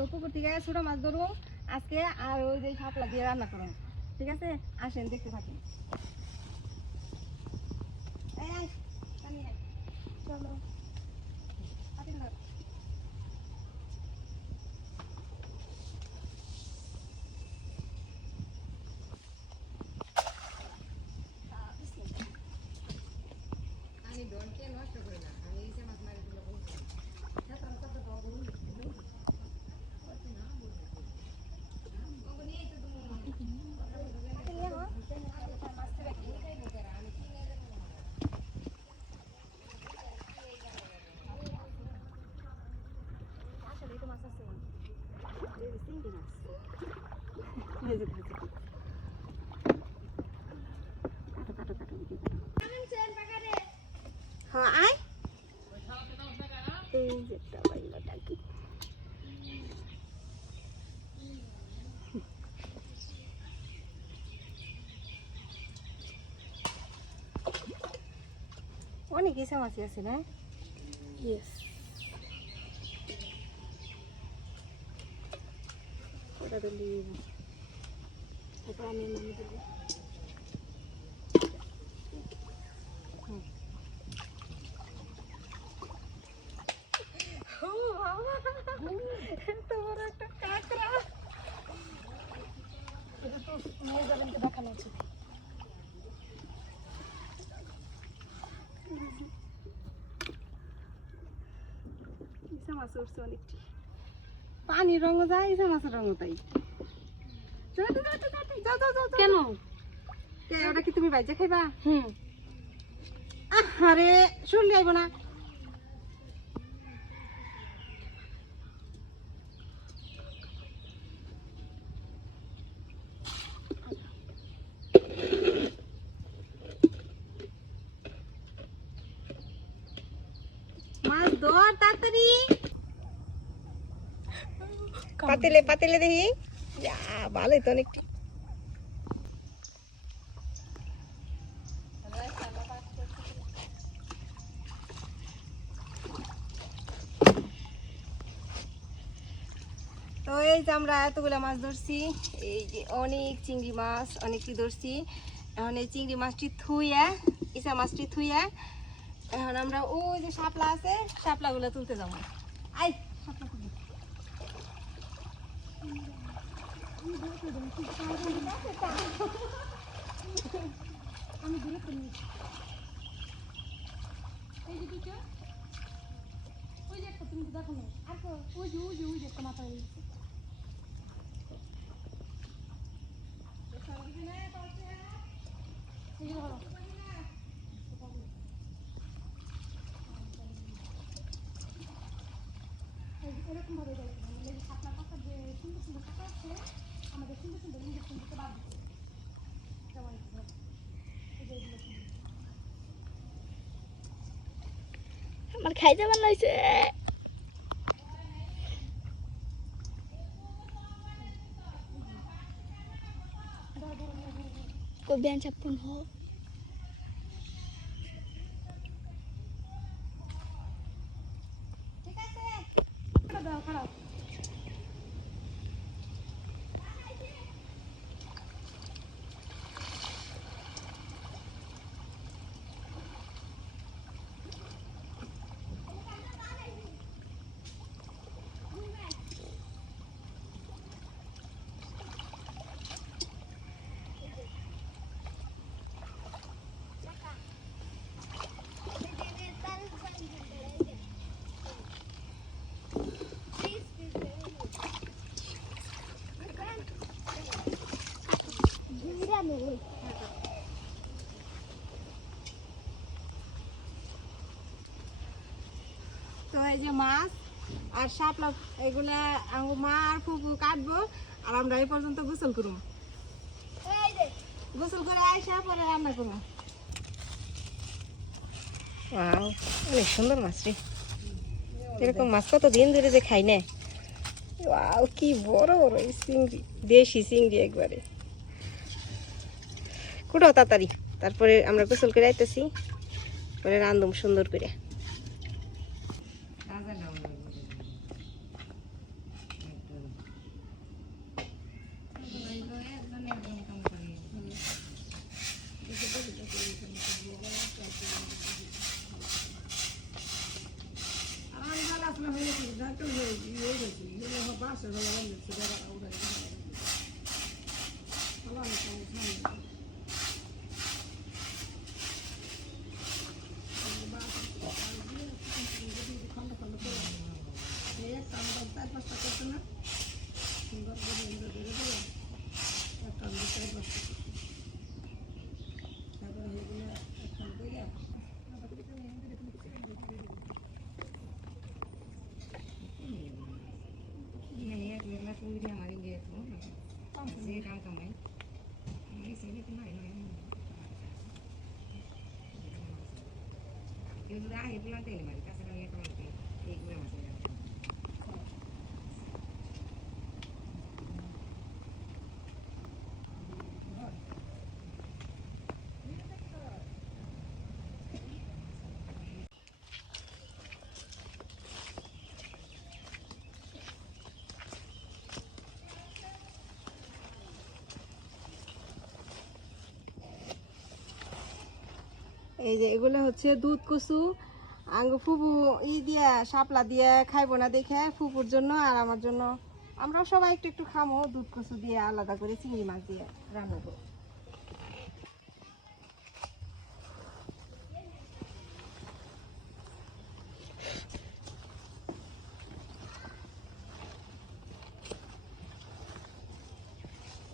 তো পুকুর থেকে ছোট মাছ ধরুন আজকে, আর ওই যে শাপলা দিয়ে রান্না করুন। ঠিক আছে, আসেন দেখতে থাকুন। চলো আমি ডনকে নষ্ট করি না, আমি এই যে মাছ মারি দিলে বলছি আসলে তো মাছ আছে, এই চিংড়ি মাছ, এই যে কাটো কাটো কাটো হ্যাঁ আয়, এই যে একটা বাইলাটা কি অনেক ইসা মাছি আছে না? ইয়েস, ওটা তো লিভ, তারপর আমি নামিয়ে দেবো। এত বড় একটা কাঁকড়া, এটা তো মেজারমেন্টে দেখানো উচিত। ইসা মাছ উঠছে অনেকটি, পানির রঙও যায়, ইসা মাছের রঙও তাই। কেন ওটা কি তুমি বাইজে খাইবা? আরে শুনলে আইব না, মাছ ধর তাড়াতাড়ি, পাতিলে পাতিলে দেখি, ভালোই তো অনেকটি। তো এই যে আমরা এতগুলা মাছ ধরছি, এই যে অনেক চিংড়ি মাছ অনেকটি ধরছি। এখন এই চিংড়ি মাছটি থুইয়া, ইসা মাছটি থুইয়া, এখন আমরা ওই যে শাপলা আছে শাপলাগুলো তুলতে যাবো। আই শাপলা তুলি। আমি দূরে তুলি, এই যে দুটো, ওই যে একটা তুমি দেখো না, আর ওই যে ওই যে ওই যে একটা মাথা হয়ে গেছে। এরকম ভাবে আপনার পাশে যে সুন্দর সুন্দর টাকা আছে, আমাদের সুন্দর সুন্দর ইঞ্জেকশন দিতে বাদ দিতে আমার খাইতে ভালো হয়েছে। কবিয়ান চাপুন হো ঠিক আছে, দাও খারাপ। তো এই যে মাছ আর শাপলা এগুলা মা আর ফুফু কাটবো, আর আমরা এই পর্যন্ত গোসল করবো, গোসল করে আইসা পরে রান্না করবো। ওয়াও, অনেক সুন্দর মাছ রে, এরকম মাছ কত দিন ধরে যে খাই না। ওয়াও, কি বড় বড় এই চিংড়ি, দেশি চিংড়ি একবারে। কুটাও তাড়াতাড়ি, তারপরে আমরা গোসল করে আইতেছি, পরে রান্ধুম সুন্দর করে। এই যে এগুলো হচ্ছে দুধ কচু, আঙ্গ ফুপু দিয়া শাপলা দিয়ে খাইবো না দেখে ফুপুর জন্য আর আমার জন্য, আমরা সবাই একটু একটু খামো দুধ কচু দিয়ে আলাদা করে চিংড়ি মাছ দিয়ে রান্না করবো।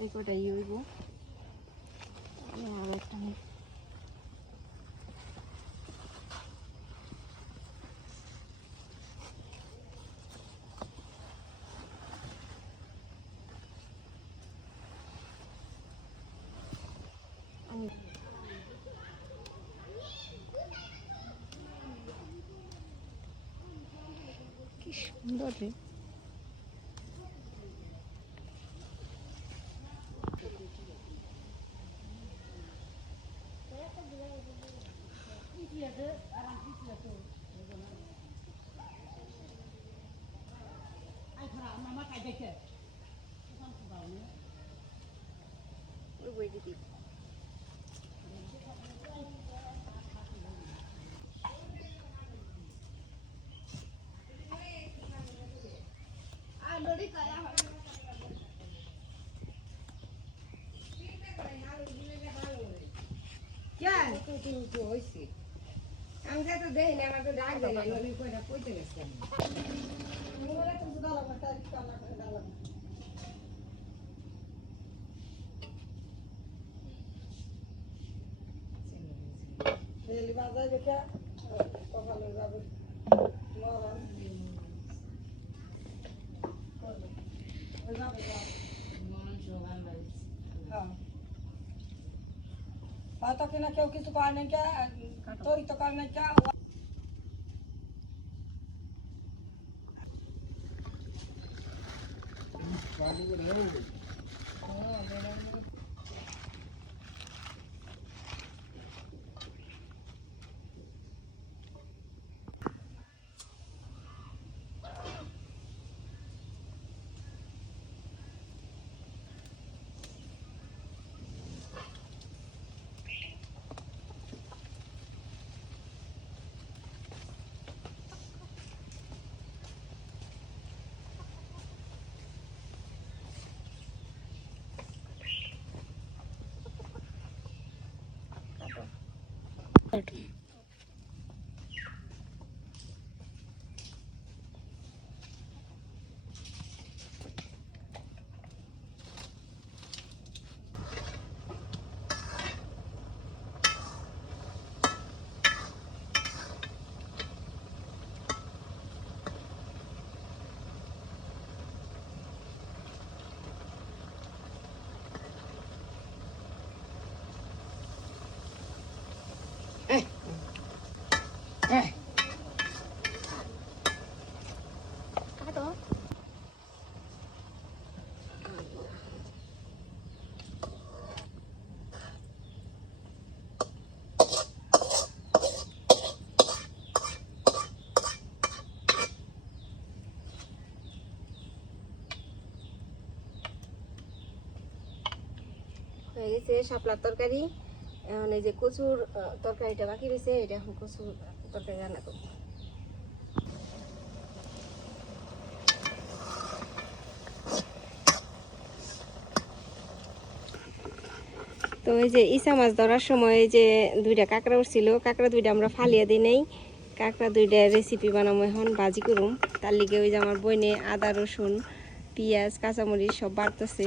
এই কটাই হইব, আর একটা কি সুন্দর রে। আমি তো দেই না, আমাকে ডাক দেয় না, নদীর কয়টা পইতে গেছে। হয়তো কিনা কেউ কিছু করে নাই কে, তোই তো করে নাই কে। হয়ে গেছে শাপলার তরকারি। এখন এই যে কচুর তরকারিটা বাকি রয়েছে, এটা এখন কচুর তরকারি রান্না করবো। তো এই যে ইসা মাছ ধরার সময় এই যে দুইটা কাঁকড়া উঠছিল, কাঁকড়া দুইটা আমরা ফালিয়ে দিই নাই, কাঁকড়া দুইটা রেসিপি বানাবো এখন ভাজি করুম। তার লিগে ওই যে আমার বইনে আদা রসুন পেঁয়াজ কাঁচামরিচ সব বাড়তেছে।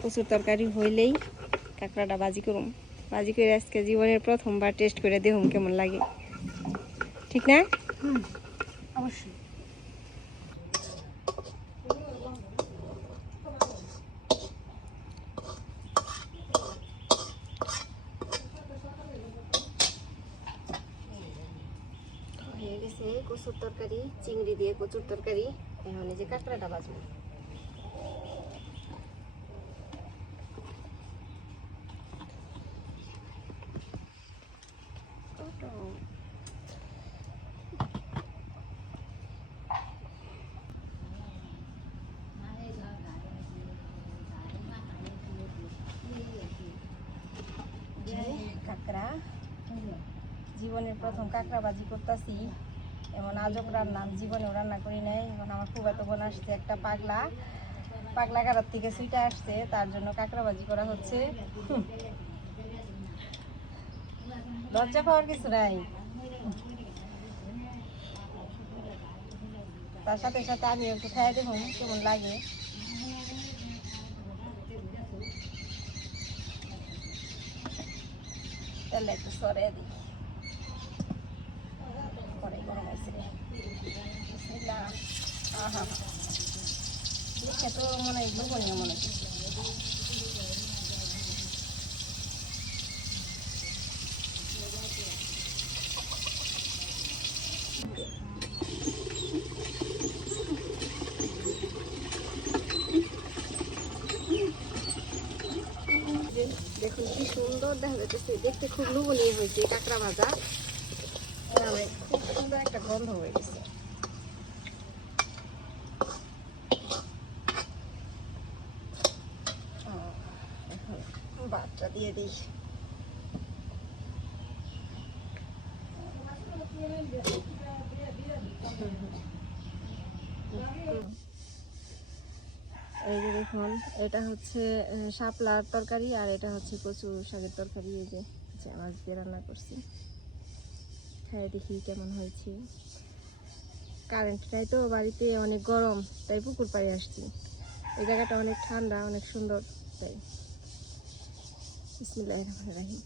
কচুর তরকারি হইলেই কাঁকড়াটা ভাজি করুম, ভাজি করে আজকে জীবনের প্রথমবার টেস্ট করে দেখুন কেমন লাগে, ঠিক না? অবশ্যই। গেছে কচুর তরকারি, চিংড়ি দিয়ে কচুর তরকারি। এখন এই যে কাঁকড়াটা ভাজবো। কাঁকড়া, জীবনের প্রথম কাঁকড়া ভাজি করতেছি। এমন আজব রান্না আমি জীবনেও রান্না করি নাই। এখন আমার ফুফাতো বোন আসছে, একটা পাগলা পাগলা গাড়ার থেকে সুইটা আসছে, তার জন্য কাঁকড়া ভাজি করা হচ্ছে। লজ্জা পাওয়ার কিছু নাই, তার সাথে সাথে আমি একটু খাই দেখুন কেমন লাগে। তেলটা একটু সরে দিই, পরে গরম হয়েছে। আহা, দেখে তো মনে হয় দুবনীয় মনে হচ্ছে। দেখুন কি সুন্দর দেখা যাচ্ছে, দেখতে খুব লোভনীয় হয়েছে কাঁকড়া ভাজা। খুব সুন্দর একটা গন্ধ হয়ে গেছে। ভাতটা দিয়ে দিই। এই যে দেখুন, এটা হচ্ছে শাপলার তরকারি আর এটা হচ্ছে কচু শাকের তরকারি। এই যে মাছ দিয়ে রান্না করছি, খাই দেখি কেমন হয়েছে। কারেন্টটাই তো বাড়িতে অনেক গরম, তাই পুকুর পাড়ে আসছি। এই জায়গাটা অনেক ঠান্ডা, অনেক সুন্দর, তাই। বিসমিল্লাহির রহমানির রহিম।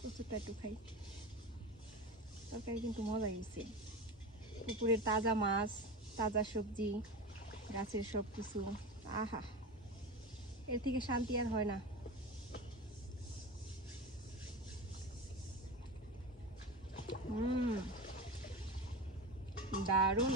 কচুটা একটু খাই, তরকারি কিন্তু মজা গেছে। পুকুরের তাজা মাছ, তাজা সবজি, গাছের সব কিছু, আহা, এর থেকে শান্তি আর হয় না। দারুণ।